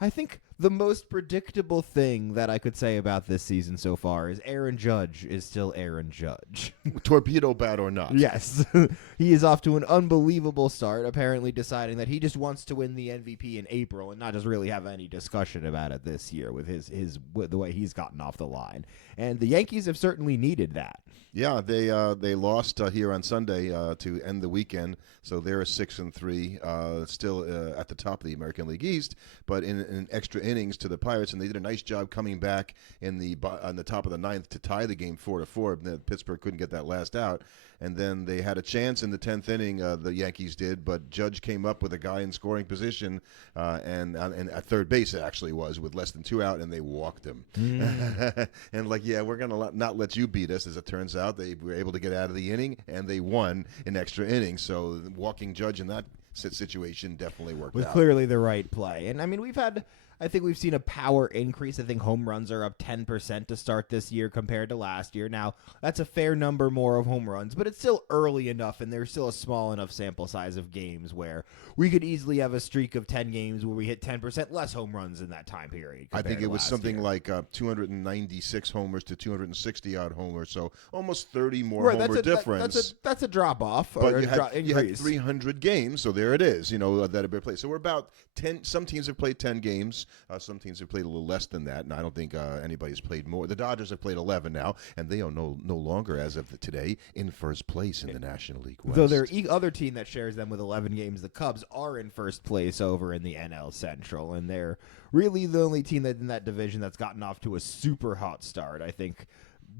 I think the most predictable thing that I could say about this season so far is Aaron Judge is still Aaron Judge. Torpedo bat or not. Yes. He is off to an unbelievable start, apparently deciding that he just wants to win the MVP in April and not just really have any discussion about it this year with with the way he's gotten off the line. And the Yankees have certainly needed that. Yeah, they lost here on Sunday to end the weekend, so they're a 6-3, still at the top of the American League East, but in extra innings to the Pirates, and they did a nice job coming back on the top of the ninth to tie the game 4-4. Pittsburgh couldn't get that last out, and then they had a chance in the 10th inning. The Yankees did, but Judge came up with a guy in scoring position, and at third base it actually was with less than 2 out, and they walked him. And we're gonna not let you beat us. As it turns out, they were able to get out of the inning, and they won in extra innings. So walking Judge in that situation definitely worked Was out. clearly the right play. And I mean, I think we've seen a power increase. I think home runs are up 10% to start this year compared to last year. Now, that's a fair number more of home runs, but it's still early enough, and there's still a small enough sample size of games where we could easily have a streak of 10 games where we hit 10% less home runs in that time period. I think it was something year. like 296 homers to 260 odd homers, so almost 30 more homer difference. That's a drop off. But you had 300 games, so there it is. That have been played. So we're about 10. Some teams have played 10 games. Some teams have played a little less than that, and I don't think anybody's played more. The Dodgers have played 11 now, and they are no longer, as of today, in first place in the National League West. Though their other team that shares them with 11 games, the Cubs, are in first place over in the NL Central, and they're really the only team in that division that's gotten off to a super hot start. I think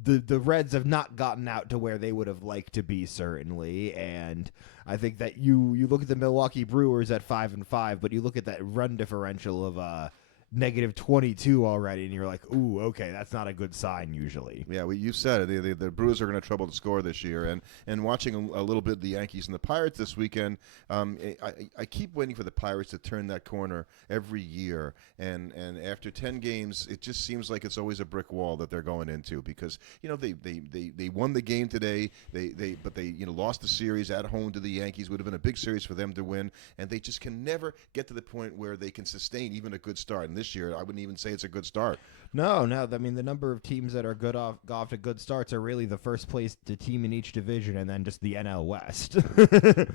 the Reds have not gotten out to where they would have liked to be, certainly, and I think that you look at the Milwaukee Brewers at 5-5, but you look at that run differential of negative 22 already, and you're like, ooh, okay, that's not a good sign usually. Yeah, you said it. The Brewers are going to have trouble to score this year. And watching a little bit of the Yankees and the Pirates this weekend, I keep waiting for the Pirates to turn that corner every year. And after 10 games, it just seems like it's always a brick wall that they're going into because, they won the game today. But they lost the series at home to the Yankees. Would have been a big series for them to win. And they just can never get to the point where they can sustain even a good start. And this year, I wouldn't even say it's a good start. No. I mean, the number of teams that are off to good starts are really the first place team in each division, and then just the NL West.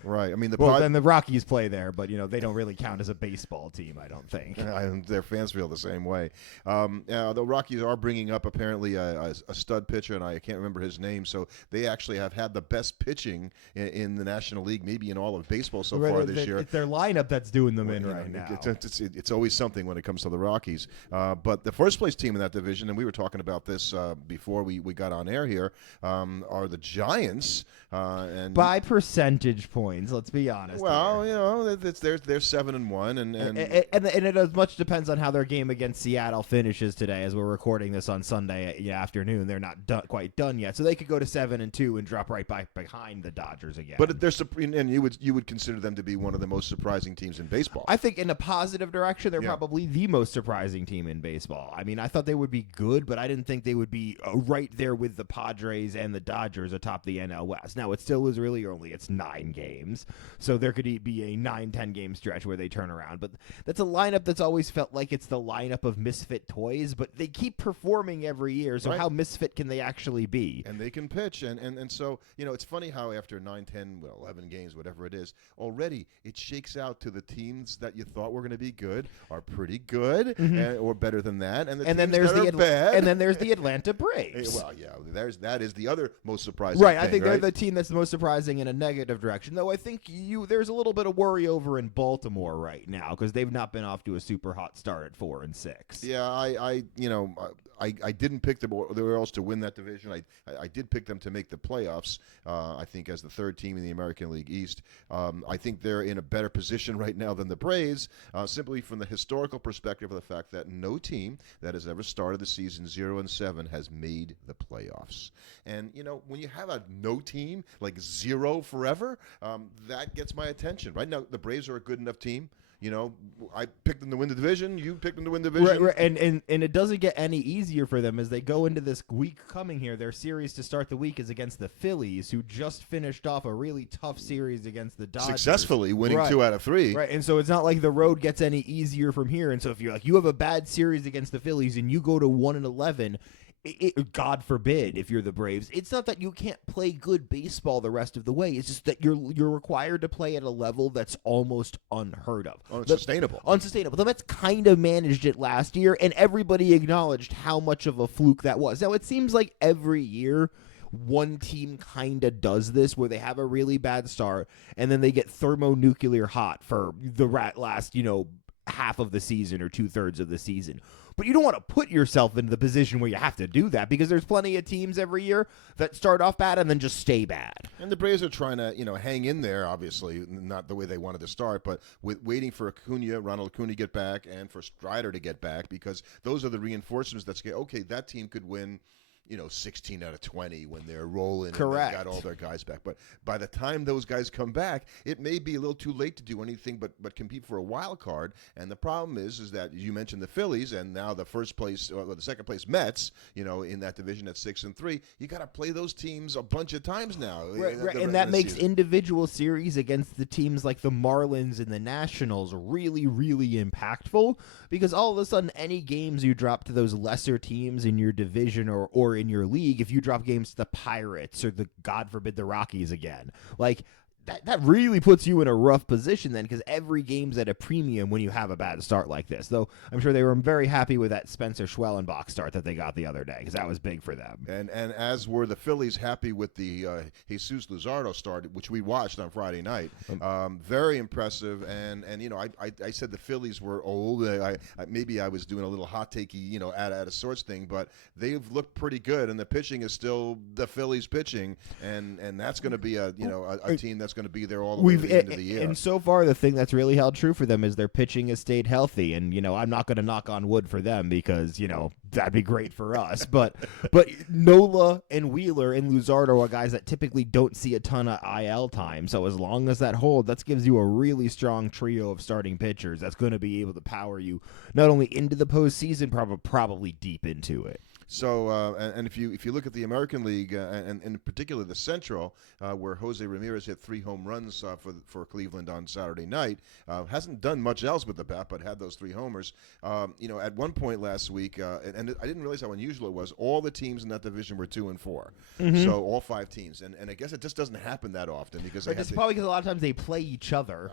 Right. I mean, then the Rockies play there, but they don't really count as a baseball team, I don't think. Their fans feel the same way. The Rockies are bringing up apparently a stud pitcher, and I can't remember his name. So they actually have had the best pitching in the National League, maybe in all of baseball so far this year. It's their lineup that's doing them right now. It's always something when it comes to the Rockies. But the first place team in that division, and we were talking about this before we got on air here, are the Giants. And by percentage points, let's be honest. Well, they're 7-1, and it as much depends on how their game against Seattle finishes today. As we're recording this on Sunday afternoon, they're not quite done yet, so they could go to 7-2 and drop right behind the Dodgers again. But they're and you would consider them to be one of the most surprising teams in baseball. I think in a positive direction, they're probably the most surprising team in baseball. I mean, I thought they would be good, but I didn't think they would be right there with the Padres and the Dodgers atop the NL West. Now, it still is really early. It's 9 games, so there could be a 9-10 game stretch where they turn around. But that's a lineup that's always felt like it's the lineup of misfit toys, but they keep performing every year, so how misfit can they actually be? And they can pitch, and so, it's funny how after 9, 10, 11 games, whatever it is, already it shakes out to the teams that you thought were going to be good are pretty good, or better than that, and then there's the Atlanta Braves. Well, yeah, that is the other most surprising right, thing, I think they're the team that's the most surprising in a negative direction, though I think there's a little bit of worry over in Baltimore right now because they've not been off to a super hot start at 4-6. Yeah, I didn't pick the Orioles to win that division. I did pick them to make the playoffs, I think, as the third team in the American League East. I think they're in a better position right now than the Braves, simply from the historical perspective of the fact that no team that has ever started the season 0-7 has made the playoffs. And, when you have a no team, like 0 forever, that gets my attention. Right now, the Braves are a good enough team. I picked them to win the division. You picked them to win the division. Right. And it doesn't get any easier for them as they go into this week coming here. Their series to start the week is against the Phillies, who just finished off a really tough series against the Dodgers. Successfully winning 2 out of 3. Right, and so it's not like the road gets any easier from here. And so if you're like, you have a bad series against the Phillies and you go to 1-11, God forbid if you're the Braves, it's not that you can't play good baseball the rest of the way. It's just that you're required to play at a level that's almost unheard of. Unsustainable. The Mets kind of managed it last year, and everybody acknowledged how much of a fluke that was. Now, it seems like every year one team kind of does this where they have a really bad start, and then they get thermonuclear hot for the last, half of the season or 2/3 of the season. But you don't want to put yourself into the position where you have to do that because there's plenty of teams every year that start off bad and then just stay bad. And the Braves are trying to, hang in there, obviously, not the way they wanted to start, but waiting for Ronald Acuna to get back and for Strider to get back because those are the reinforcements that say, okay, that team could win 16 out of 20 when they're rolling. Correct. And they've got all their guys back. But by the time those guys come back, it may be a little too late to do anything but compete for a wild card. And the problem is that you mentioned the Phillies and now the second place Mets, in that division at 6-3. You got to play those teams a bunch of times now. Right. And that makes individual series against the teams like the Marlins and the Nationals really, really impactful because all of a sudden any games you drop to those lesser teams in your division or in your league, if you drop games to the Pirates or God forbid the Rockies again, like that really puts you in a rough position then because every game's at a premium when you have a bad start like this. Though I'm sure they were very happy with that Spencer Schwellenbach start that they got the other day because that was big for them. And as were the Phillies happy with the Jesus Luzardo start, which we watched on Friday night. Very impressive. And I said the Phillies were old. Maybe I was doing a little hot takey, out of sorts thing, but they've looked pretty good. And the pitching is still the Phillies pitching, and that's going to be a team that's going to be there all the way to the end of the year. And so far, the thing that's really held true for them is their pitching has stayed healthy. And, I'm not going to knock on wood for them because, that'd be great for us. But Nola and Wheeler and Luzardo are guys that typically don't see a ton of IL time. So as long as that holds, that gives you a really strong trio of starting pitchers that's going to be able to power you not only into the postseason, probably deep into it. So, and if you look at the American League, and in particular the Central, where Jose Ramirez hit 3 home runs for Cleveland on Saturday night, hasn't done much else with the bat, but had those 3 homers. At one point last week, and I didn't realize how unusual it was, all the teams in that division were 2-4. Mm-hmm. So all 5 teams. And I guess it just doesn't happen that often because it's probably because a lot of times they play each other.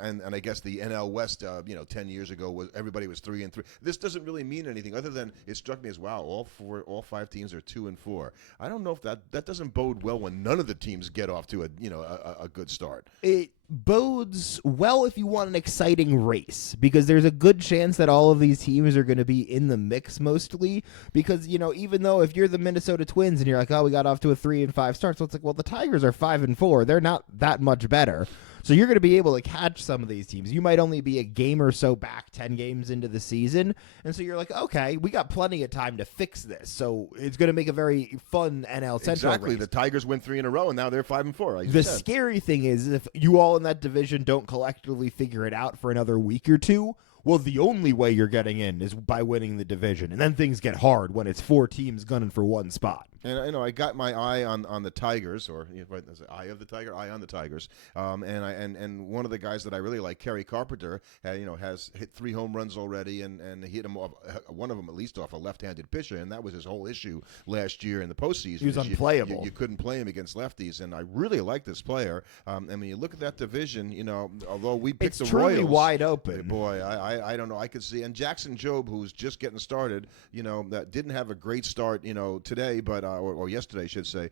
And I guess the NL West, 10 years ago, everybody was 3-3. This doesn't really mean anything other than it struck me as, wow, all 5 teams are 2-4. I don't know if that doesn't bode well when none of the teams get off to a good start. It bodes well if you want an exciting race because there's a good chance that all of these teams are going to be in the mix mostly because, even though if you're the Minnesota Twins and you're like, oh, we got off to a 3-5 start, so it's like, well, the Tigers are 5-4. They're not that much better. So you're going to be able to catch some of these teams. You might only be a game or so back 10 games into the season. And so you're like, okay, we got plenty of time to fix this. So it's going to make a very fun NL Central Exactly. race. The Tigers win 3 in a row, and now they're 5-4. The scary thing is if you all in that division don't collectively figure it out for another week or two, well, the only way you're getting in is by winning the division. And then things get hard when it's 4 teams gunning for one spot. And I got my eye on the Tigers, or eye of the Tiger, eye on the Tigers. And one of the guys that I really like, Kerry Carpenter, has hit 3 home runs already, and he hit him off, one of them at least off a left-handed pitcher, and that was his whole issue last year in the postseason. He was unplayable. You couldn't play him against lefties, and I really like this player. And when you look at that division, although we picked the Royals, it's truly wide open. Boy, I don't know. I could see, and Jackson Jobe, who's just getting started, that didn't have a great start, today, but. Or yesterday, I should say.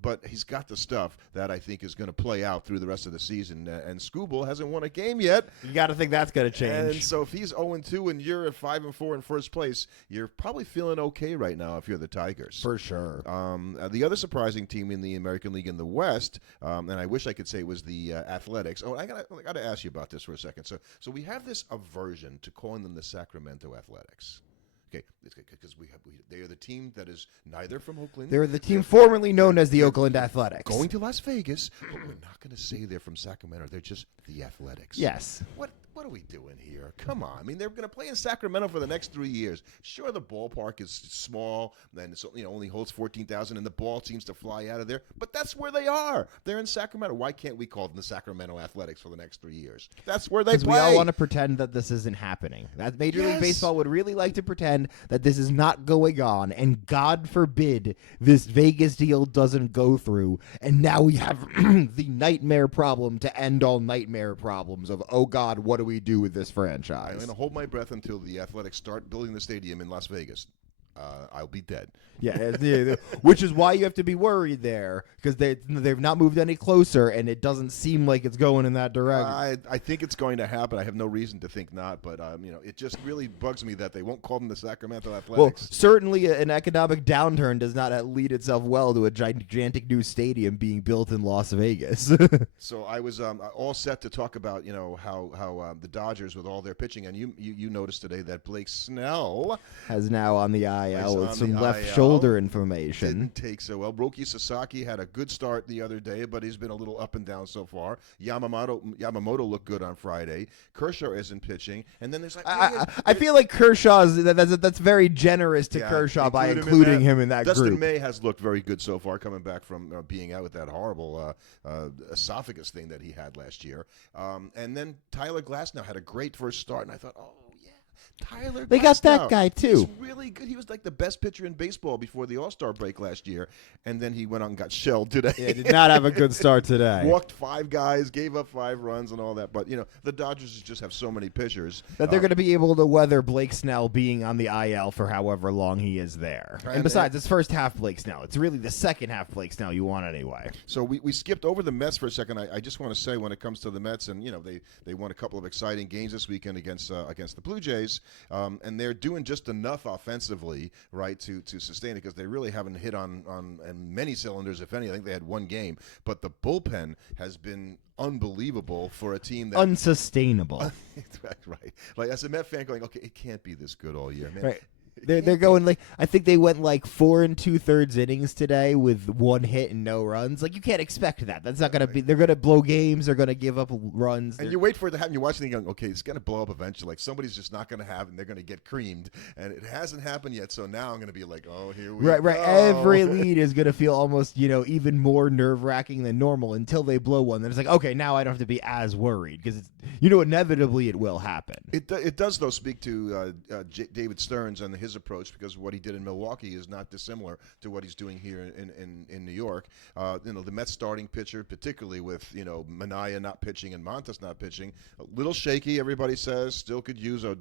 But he's got the stuff that I think is going to play out through the rest of the season. And Skubal hasn't won a game yet. You got to think that's going to change. And so if he's 0-2 and you're at 5-4 in first place, you're probably feeling okay right now if you're the Tigers. For sure. The other surprising team in the American League in the West, and I wish I could say it was the Athletics. Oh, I got to ask you about this for a second. So we have this aversion to calling them the Sacramento Athletics. Okay, because they are the team that is neither from Oakland. They're the team formerly known as the Oakland Athletics. Going to Las Vegas, but we're not going to say they're from Sacramento. They're just the Athletics. Yes. what are we doing here? Come on. I mean, they're going to play in Sacramento for the next 3 years. Sure, the ballpark is small, and it's, only holds 14,000, and the ball seems to fly out of there. But that's where they are. They're in Sacramento. Why can't we call them the Sacramento Athletics for the next 3 years? That's where they play. Because we all want to pretend that this isn't happening. That Major League Baseball would really like to pretend that this is not going on, and God forbid this Vegas deal doesn't go through, and now we have the nightmare problem to end all nightmare problems of, oh God, what do we do with this franchise? I'm going to hold my breath until the Athletics start building the stadium in Las Vegas. I'll be dead. Yeah, which is why you have to be worried there, because they've not moved any closer, and it doesn't seem like it's going in that direction. I think it's going to happen. I have no reason to think not, but it just really bugs me that they won't call them the Sacramento Athletics. Well, certainly an economic downturn does not lead itself well to a gigantic new stadium being built in Las Vegas. So I was all set to talk about how the Dodgers with all their pitching, and you noticed today that Blake Snell has now on the IL with some left shoulder information. Didn't take so well. Roki Sasaki had a good start the other day, but he's been a little up and down so far. Yamamoto looked good on Friday. Kershaw isn't pitching, and then there's I feel like Kershaw's that's very generous to Kershaw by including him in that Dustin group. May has looked very good so far, coming back from being out with that horrible esophagus thing that he had last year. And then Tyler Glasnow had a great first start, and I thought, oh yeah. Tyler They got that Glasnow. guy, too. He's really good. He was like the best pitcher in baseball before the All-Star break last year, and then he went out and got shelled today. Yeah, did not have a good start today. Walked 5 guys, gave up 5 runs and all that. But, the Dodgers just have so many pitchers. That they're going to be able to weather Blake Snell being on the IL for however long he is there. And besides, it's first half Blake Snell. It's really the second half Blake Snell you want anyway. So we skipped over the Mets for a second. I just want to say when it comes to the Mets, and, they won a couple of exciting games this weekend against the Blue Jays, and they're doing just enough offensively, right, to sustain it, because they really haven't hit on many cylinders, if any. I think they had 1 game. But the bullpen has been unbelievable for a team that unsustainable. Right. Like, as a Met fan going, okay, it can't be this good all year, man. Right. They're going I think they went 4 2/3 innings today with 1 hit and no runs. You can't expect that. That's not going to be. They're going to blow games. They're going to give up runs. And you wait for it to happen. You're watching it going, okay, it's going to blow up eventually. Somebody's just not going to have it, and they're going to get creamed. And it hasn't happened yet. So now I'm going to be like, oh, here we go. Right. Every lead is going to feel almost even more nerve-wracking than normal until they blow one. Then it's okay, now I don't have to be as worried, because inevitably it will happen. It does, though, speak to David Stearns and his approach, because what he did in Milwaukee is not dissimilar to what he's doing here in New York. The Mets starting pitcher, particularly with Minaya not pitching and Montas not pitching, a little shaky. Everybody says still could use a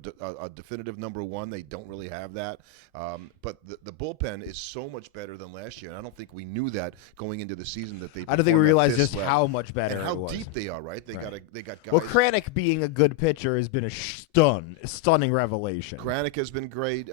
definitive number 1. They don't really have that, but the bullpen is so much better than last year. And I don't think we knew that going into the season that they. I don't think we realized just how much better and how it was. deep they are. Right, they got guys. Well, Kranick being a good pitcher has been a stunning revelation. Kranick has been great.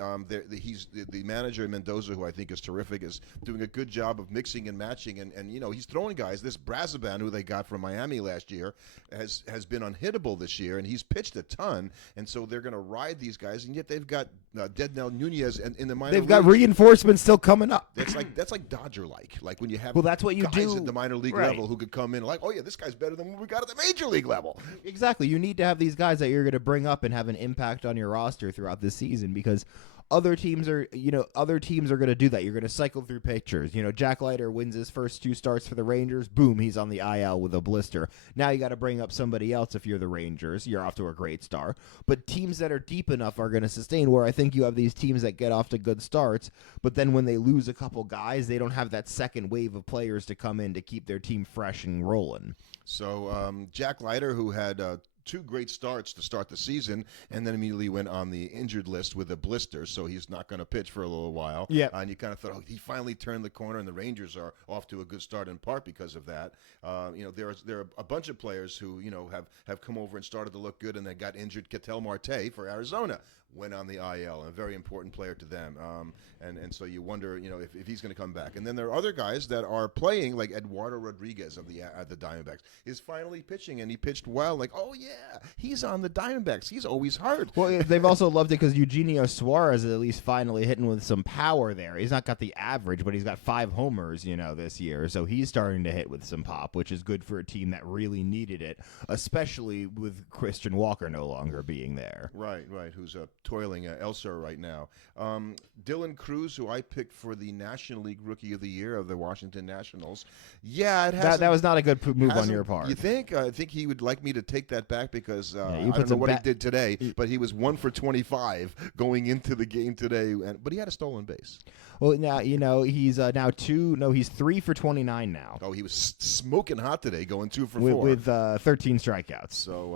He's the manager, Mendoza, who I think is terrific, is doing a good job of mixing and matching, and he's throwing guys. This Brazoban, who they got from Miami last year, has been unhittable this year, and he's pitched a ton, and so they're going to ride these guys, and yet they've got Dednell Nunez in the minor leagues. They've got reinforcements still coming up. That's like Dodger-like when you have that's what you guys do at the minor league level who could come in oh yeah, this guy's better than what we got at the major league level. Exactly. You need to have these guys that you're going to bring up and have an impact on your roster throughout this season, because other teams are going to do that. You're going to cycle through pitchers. Jack Leiter wins his first 2 starts for the Rangers. Boom, he's on the IL with a blister. Now you got to bring up somebody else. If you're the Rangers, you're off to a great start. But teams that are deep enough are going to sustain, where I think you have these teams that get off to good starts, but then when they lose a couple guys, they don't have that second wave of players to come in to keep their team fresh and rolling. So Jack Leiter, who had 2 great starts to start the season, and then immediately went on the injured list with a blister, so he's not going to pitch for a little while. Yeah, and you kind of thought, he finally turned the corner, and the Rangers are off to a good start in part because of that. There are a bunch of players who have come over and started to look good, and then got injured. Ketel Marte for Arizona. went on the IL, a very important player to them. And so you wonder, if he's going to come back. And then there are other guys that are playing, like Eduardo Rodriguez of the Diamondbacks is finally pitching, and he pitched well. Like, oh yeah, he's on the Diamondbacks. He's always hard. Well, they've also loved it because Eugenio Suarez is at least finally hitting with some power there. He's not got the average, but he's got 5 homers, this year. So he's starting to hit with some pop, which is good for a team that really needed it, especially with Christian Walker no longer being there. Right. Who's toiling elsewhere right now. Dylan Cruz, who I picked for the National League Rookie of the Year of the Washington Nationals. Yeah, it has. That was not a good move on your part. You think? I think he would like me to take that back because I don't know what he did today, but he was 1 for 25 going into the game today, but he had a stolen base. Well, now he's now 3 for 29 now. Oh, he was smoking hot today, going 2 for 4 with 13 strikeouts. So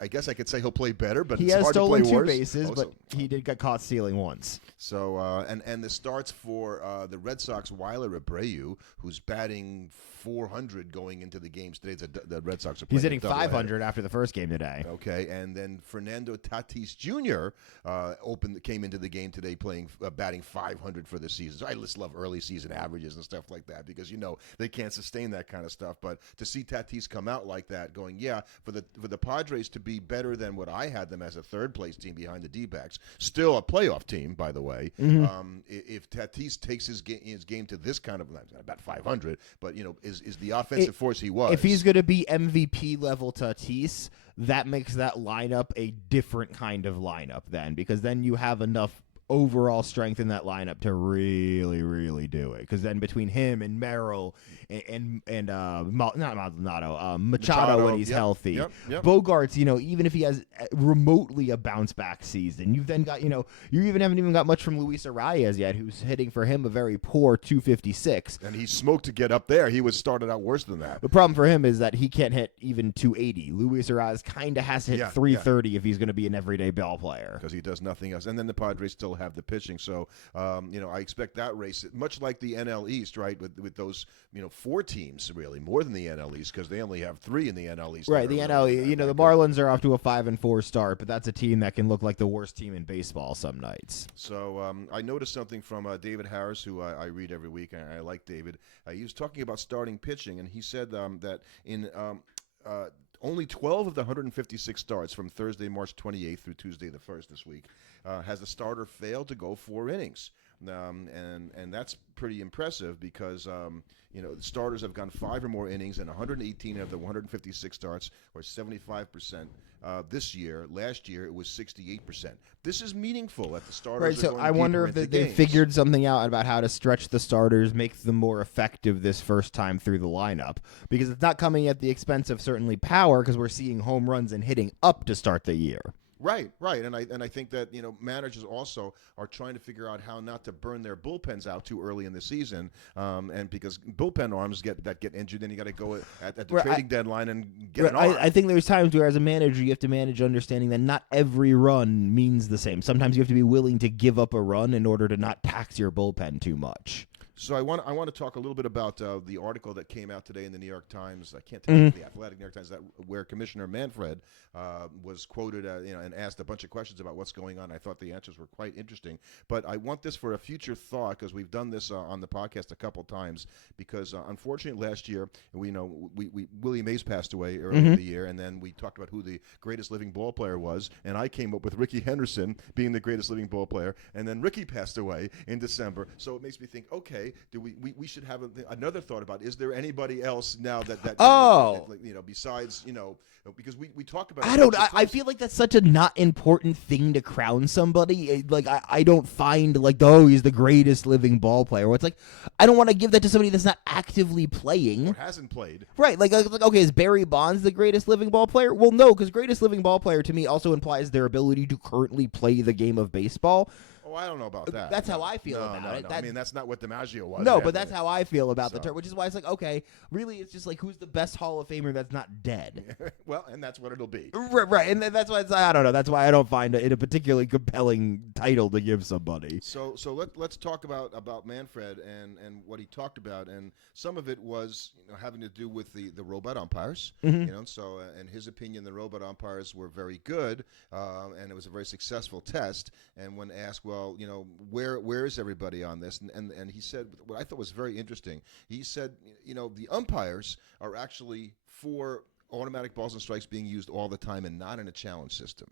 I guess I could say he'll play better, but he it's has hard stolen to play 2 worse. bases, but he did get caught stealing once. So and the starts for the Red Sox, Weiler Abreu, who's batting 400 going into the games today. The Red Sox are playing. He's hitting 500 after the first game today. Okay, and then Fernando Tatis Jr. Came into the game today batting 500 for the season. So I just love early season averages and stuff like that because they can't sustain that kind of stuff. But to see Tatis come out like that, going for the Padres to be better than what I had them as a third place team behind the D-backs, still a playoff team by the way. Mm-hmm. If Tatis takes his game to this kind of about 500, but is the offensive force he was. If he's going to be MVP level Tatis, that makes that lineup a different kind of lineup then, because then you have enough overall strength in that lineup to really, really do it. Because then between him and Merrill and Machado when he's healthy, Bogarts, even if he has remotely a bounce back season, you've then got, you even haven't even got much from Luis Arias yet, who's hitting for him a very poor 256. And he smoked to get up there. He was started out worse than that. The problem for him is that he can't hit even 280. Luis Arias kind of has to hit 330 if he's going to be an everyday ball player. Because he does nothing else. And then the Padres still have the pitching. So, I expect that race, much like the NL East, right, with those, 4 teams, really, more than the NL East, because they only have 3 in the NL East. Right, the NL, the Marlins are off to a 5-4 start, but that's a team that can look like the worst team in baseball some nights. So I noticed something from David Harris, who I read every week, and I like David. He was talking about starting pitching, and he said that in only 12 of the 156 starts from Thursday, March 28th through Tuesday the 1st this week has the starter failed to go 4 innings. And that's pretty impressive because the starters have gone 5 or more innings, and 118 of the 156 starts, or 75%. This year, last year it was 68%. This is meaningful that the starters. Right. So I wonder if they figured something out about how to stretch the starters, make them more effective this first time through the lineup, because it's not coming at the expense of certainly power, because we're seeing home runs and hitting up to start the year. Right, and I think that managers also are trying to figure out how not to burn their bullpens out too early in the season, and because bullpen arms get injured, then you got to go at the trading deadline and get an arm. I think there's times where as a manager you have to manage understanding that not every run means the same. Sometimes you have to be willing to give up a run in order to not tax your bullpen too much. So I want to talk a little bit about the article that came out today in the New York Times. I can't tell you the Athletic New York Times, where Commissioner Manfred was quoted and asked a bunch of questions about what's going on. I thought the answers were quite interesting. But I want this for a future thought, because we've done this on the podcast a couple times. Because unfortunately last year Willie Mays passed away early in the year, and then we talked about who the greatest living ball player was, and I came up with Ricky Henderson being the greatest living ball player, and then Ricky passed away in December. So it makes me think, okay, do we should have another thought about, is there anybody else now that besides because we talk about I feel like that's such a not important thing to crown somebody. Like I don't find he's the greatest living ball player. It's like I don't want to give that to somebody that's not actively playing or hasn't played. Right, like okay, is Barry Bonds the greatest living ball player? Well, no, because greatest living ball player to me also implies their ability to currently play the game of baseball. Oh, Well, I don't know about that. That's how I feel about it. I mean, that's not what DiMaggio was. No, but that's how I feel about the term, which is why it's like, okay, really, it's just like, who's the best Hall of Famer that's not dead? Well, and that's what it'll be. Right, and that's why I don't know. That's why I don't find it a particularly compelling title to give somebody. So let's talk about Manfred and what he talked about, and some of it was having to do with the robot umpires. So in his opinion, the robot umpires were very good, and it was a very successful test. And when asked, well, where is everybody on this? And he said what I thought was very interesting. He said, the umpires are actually for automatic balls and strikes being used all the time and not in a challenge system.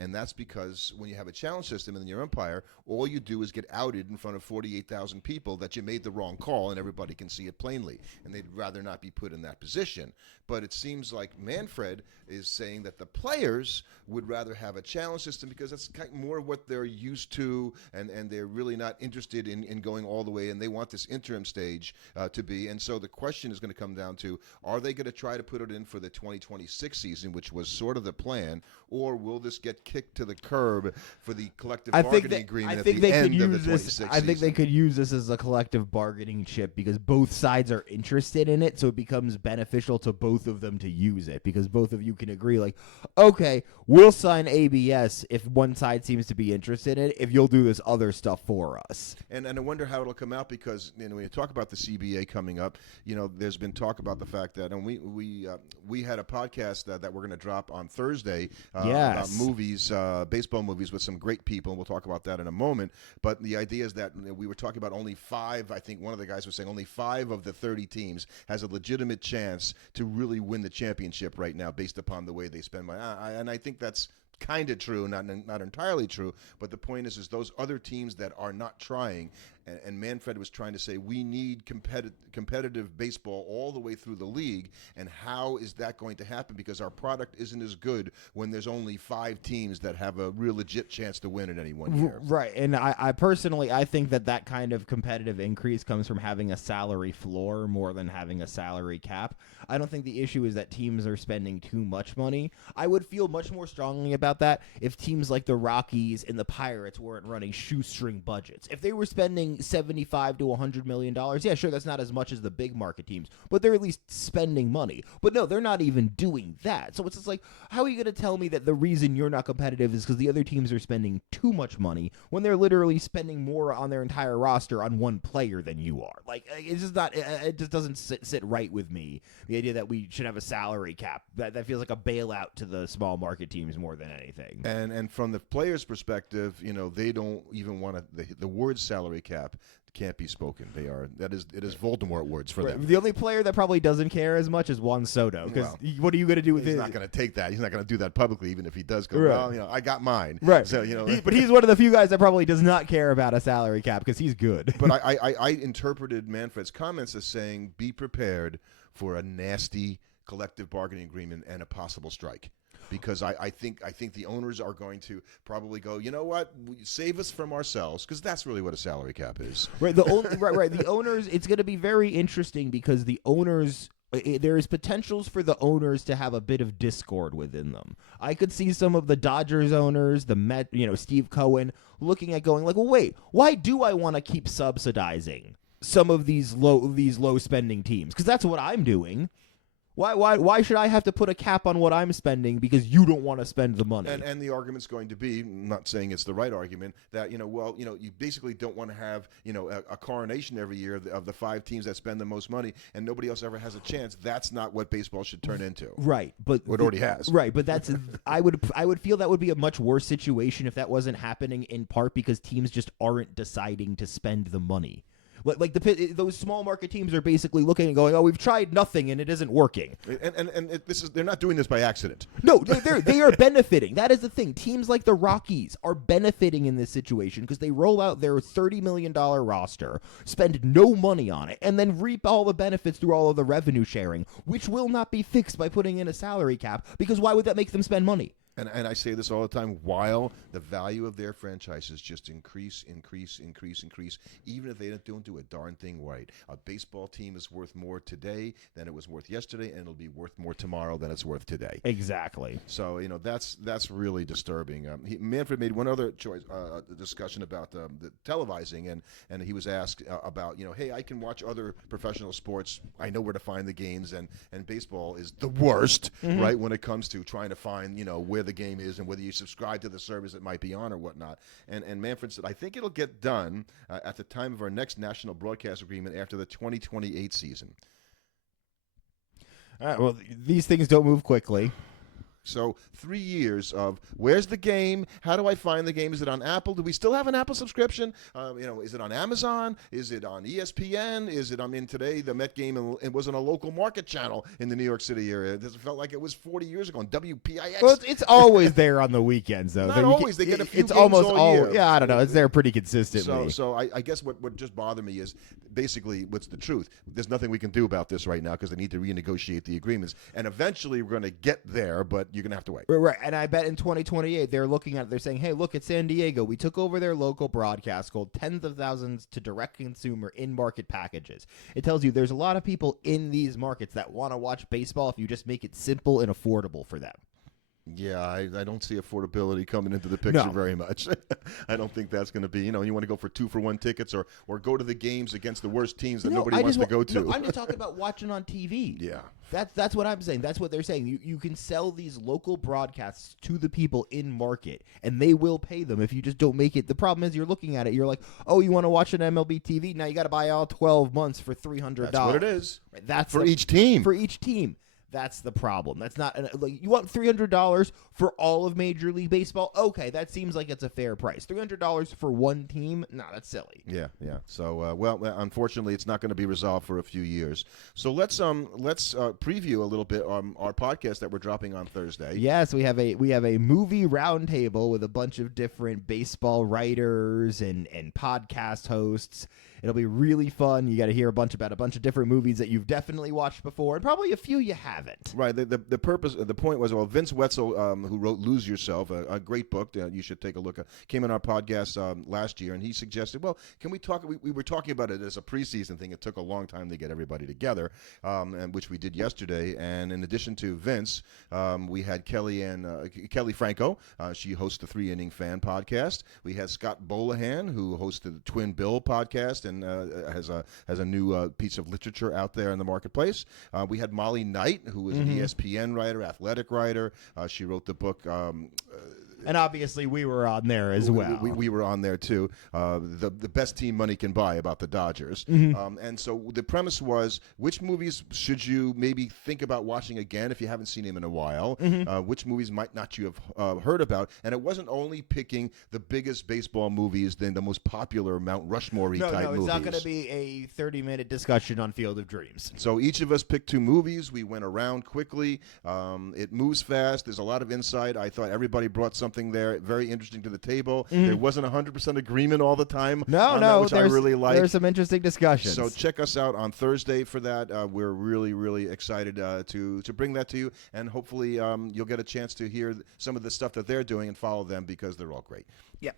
And that's because when you have a challenge system and your umpire, all you do is get outed in front of 48,000 people that you made the wrong call and everybody can see it plainly. And they'd rather not be put in that position. But it seems like Manfred is saying that the players would rather have a challenge system because that's kind of more what they're used to, and they're really not interested in going all the way, and they want this interim stage to be. And so the question is going to come down to, are they going to try to put it in for the 2026 season, which was sort of the plan, or will this get kicked to the curb for the collective bargaining agreement at the end of the 26 season? I think they could use this as a collective bargaining chip because both sides are interested in it, so it becomes beneficial to both of them to use it because both of you can agree, like, okay, we'll sign ABS if one side seems to be interested in it, if you'll do this other stuff for us. And I wonder how it'll come out because when you talk about the CBA coming up, there's been talk about the fact that, and we had a podcast that we're going to drop on Thursday about movies, baseball movies with some great people, and we'll talk about that in a moment. But the idea is that we were talking about only 5, I think one of the guys was saying only 5 of the 30 teams has a legitimate chance to really win the championship right now based upon the way they spend money. And I think that's kind of true, not entirely true, but the point is those other teams that are not trying, and Manfred was trying to say we need competitive baseball all the way through the league, and how is that going to happen because our product isn't as good when there's only 5 teams that have a real legit chance to win in any one year. Right, and I personally, I think that kind of competitive increase comes from having a salary floor more than having a salary cap. I don't think the issue is that teams are spending too much money. I would feel much more strongly about that if teams like the Rockies and the Pirates weren't running shoestring budgets. If they were spending $75 to $100 million, yeah, sure, that's not as much as the big market teams, but they're at least spending money. But no, they're not even doing that. So it's just like, how are you going to tell me that the reason you're not competitive is because the other teams are spending too much money when they're literally spending more on their entire roster on one player than you are? Like, it's just not, it just doesn't sit right with me, the idea that we should have a salary cap. That feels like a bailout to the small market teams more than anything. And from the players' perspective, they don't even want the word salary cap can't be spoken. It is Voldemort words for them. The only player that probably doesn't care as much is Juan Soto, because what are you going to do with He's his? not going to take that. He's not going to do that publicly, even if he does go, well, I got mine. Right. So, but he's one of the few guys that probably does not care about a salary cap because he's good. But I interpreted Manfred's comments as saying, be prepared for a nasty collective bargaining agreement and a possible strike. Because I think the owners are going to probably go, you know what, save us from ourselves, because that's really what a salary cap is. Right. The owners. It's going to be very interesting because the owners. There is potentials for the owners to have a bit of discord within them. I could see some of the Dodgers owners, the Met, Steve Cohen, looking at going like, well, wait, why do I want to keep subsidizing some of these low spending teams? Because that's what I'm doing. Why should I have to put a cap on what I'm spending because you don't want to spend the money? And the argument's going to be, I'm not saying it's the right argument, that you basically don't want to have a coronation every year of the 5 teams that spend the most money and nobody else ever has a chance. That's not what baseball should turn into. Right, but it already has. Right, but that's I would feel that would be a much worse situation if that wasn't happening, in part because teams just aren't deciding to spend the money. Like those small market teams are basically looking and going, "Oh, we've tried nothing and it isn't working." And they're not doing this by accident. No, they are benefiting. That is the thing. Teams like the Rockies are benefiting in this situation because they roll out their $30 million roster, spend no money on it, and then reap all the benefits through all of the revenue sharing, which will not be fixed by putting in a salary cap. Because why would that make them spend money? And I say this all the time, while the value of their franchises just increase, even if they don't do a darn thing right. A baseball team is worth more today than it was worth yesterday, and it'll be worth more tomorrow than it's worth today. Exactly. So, that's really disturbing. Manfred made one other discussion about the televising, and he was asked about, hey, I can watch other professional sports. I know where to find the games, and baseball is the worst, right, when it comes to trying to find, where the game is and whether you subscribe to the service it might be on or whatnot. And Manfred said, I think it'll get done at the time of our next national broadcast agreement after the 2028 season. All right, well, these things don't move quickly. So 3 years of where's the game? How do I find the game? Is it on Apple? Do we still have an Apple subscription? Is it on Amazon? Is it on ESPN? Is it? I mean, today the Met game it was on a local market channel in the New York City area. It felt like it was 40 years ago on WPIX. Well, it's always there on the weekends, though. Not always. They get a few It's games almost all year. Yeah, I don't know. It's there pretty consistently. So I guess what just bothered me is basically what's the truth. There's nothing we can do about this right now because they need to renegotiate the agreements, and eventually we're going to get there, but you're going to have to wait. Right, and I bet in 2028 they're looking at it, they're saying, hey, look, at San Diego. We took over their local broadcast, sold tens of thousands to direct consumer in-market packages. It tells you there's a lot of people in these markets that want to watch baseball if you just make it simple and affordable for them. Yeah, I don't see affordability coming into the picture very much. I don't think that's going to be, you want to go for 2-for-1 tickets or go to the games against the worst teams that nobody wants to go to. No, I'm just talking about watching on TV. Yeah. That's what I'm saying. That's what they're saying. You can sell these local broadcasts to the people in market, and they will pay them if you just don't make it. The problem is you're looking at it. You're like, oh, you want to watch an MLB TV? Now you got to buy all 12 months for $300. That's what it is. Right? That's for each team. For each team. That's the problem. That's not like you want $300 for all of Major League Baseball. Okay, that seems like it's a fair price. $300 for one team? No, that's silly. Yeah. So, unfortunately, it's not going to be resolved for a few years. So let's preview a little bit our podcast that we're dropping on Thursday. Yes, we have a movie roundtable with a bunch of different baseball writers and podcast hosts. It'll be really fun. You got to hear about a bunch of different movies that you've definitely watched before, and probably a few you haven't. Right. The point was, Vince Wetzel, who wrote Lose Yourself, a great book you should take a look at, came on our podcast last year, and he suggested, well, can we talk? We were talking about it as a preseason thing. It took a long time to get everybody together, and which we did yesterday. And in addition to Vince, we had Kelly Franco. She hosts the 3 Inning Fan podcast. We had Scott Bolahan, who hosts the Twin Bill podcast and has a new piece of literature out there in the marketplace. We had Molly Knight, who is an ESPN writer, athletic writer. She wrote the book. And obviously, we were on there as well. We were on there, too. The best team money can buy about the Dodgers. And so the premise was, which movies should you maybe think about watching again if you haven't seen them in a while? Which movies might not you have heard about? And it wasn't only picking the biggest baseball movies, then the most popular Mount Rushmore-y type movies. No, it's not going to be a 30-minute discussion on Field of Dreams. So each of us picked 2 movies. We went around quickly. It moves fast. There's a lot of insight. I thought everybody brought something there very interesting to the table. There wasn't 100% agreement all the time. Which I really like. There's some interesting discussions. So check us out on Thursday for that. We're really, really excited to bring that to you, and hopefully you'll get a chance to hear some of the stuff that they're doing and follow them because they're all great. Yep.